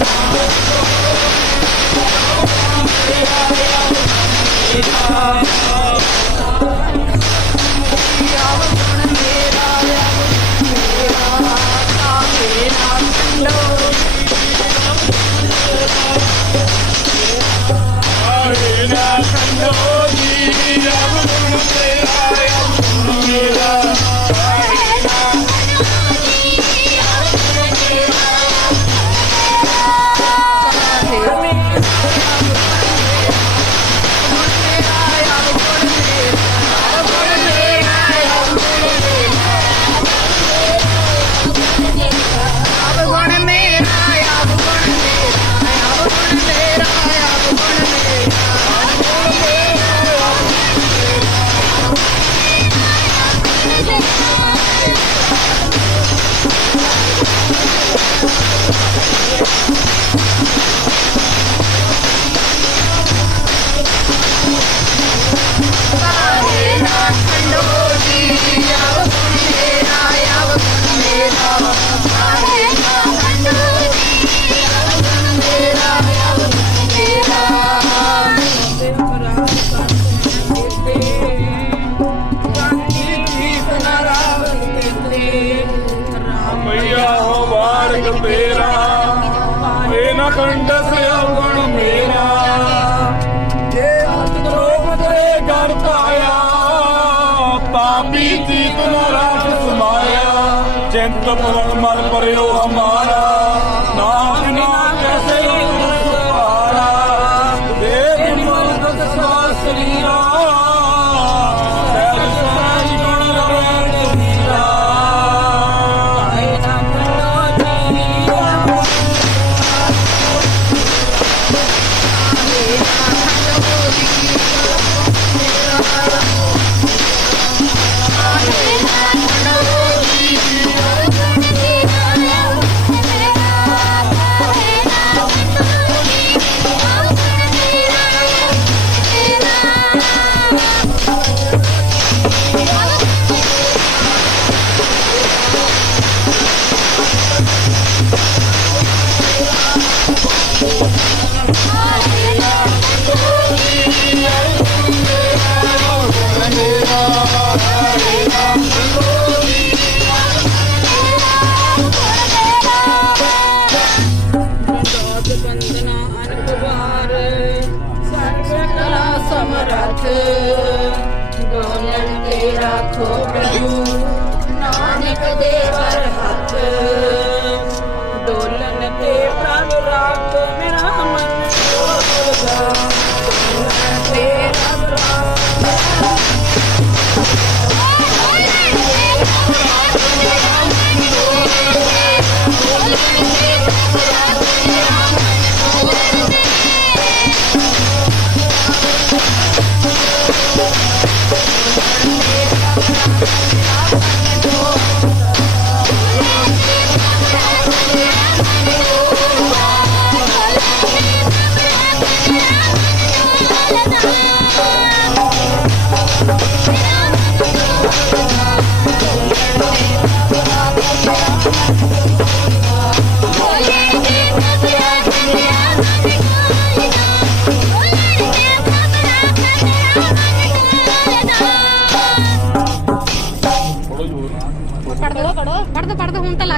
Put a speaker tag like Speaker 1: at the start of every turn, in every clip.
Speaker 1: Thank you. ਕੰਡ ਸਿਆਵਣ ਮੇਰਾ। ਜੇ ਅੰਤਰੋਪ ਤੇ ਘਰ ਪਾਇਆ, ਪਾਪੀ ਤੀਤ ਨ ਰਾਜ ਸਮਾਇਆ। ਚਿੰਤ ਪਵਨ ਮਲ ਪਰਿਓ ਹਮਾਰਾ।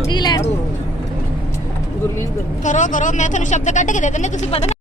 Speaker 2: ਲੱਗ ਹੀ ਲੈਣ ਕਰੋ ਕਰੋ ਮੈਂ ਤੁਹਾਨੂੰ ਸ਼ਬਦ ਕੱਢ ਕੇ ਦੇ ਦਿੰਦੇ ਤੁਸੀਂ ਪਤਾ